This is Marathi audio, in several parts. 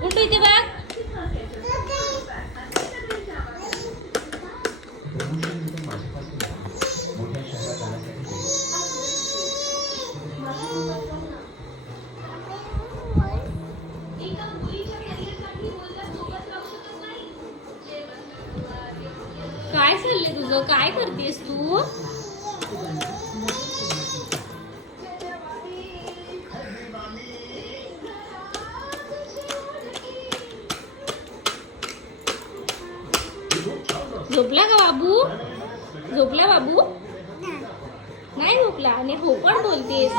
कुठे इथे बघ. काय चाललंय तुझं? काय करतेस तू? झोपला का बाबू? झोपला बाबू? नाही झोपला. आणि हो पण बोलतेस.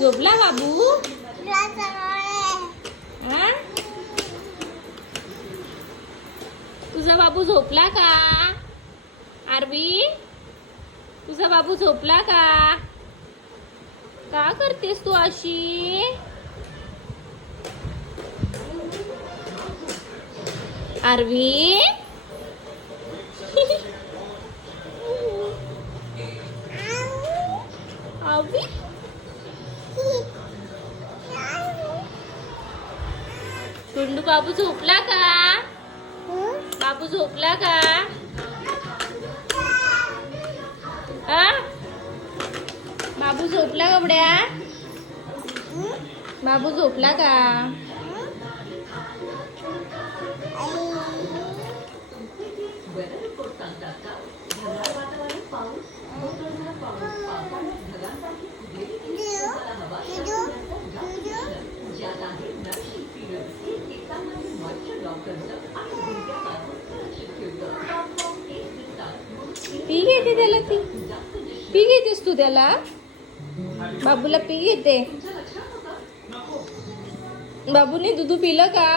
झोपला बाबू? हा? तुझा बाबू झोपला का? आरवी, तुझा बाबू झोपला का? का करतेस तू अशी? आरवी, आरवी, टुंडू बाबू झोपला का? बाबू झोपला का? हा? बाबू झोपला का बड्या? बाबू झोपला का? पी घेते त्याला ती. पी घेतेस तू त्याला? बाबूला पी घेते. बाबूने दूध पिलं का?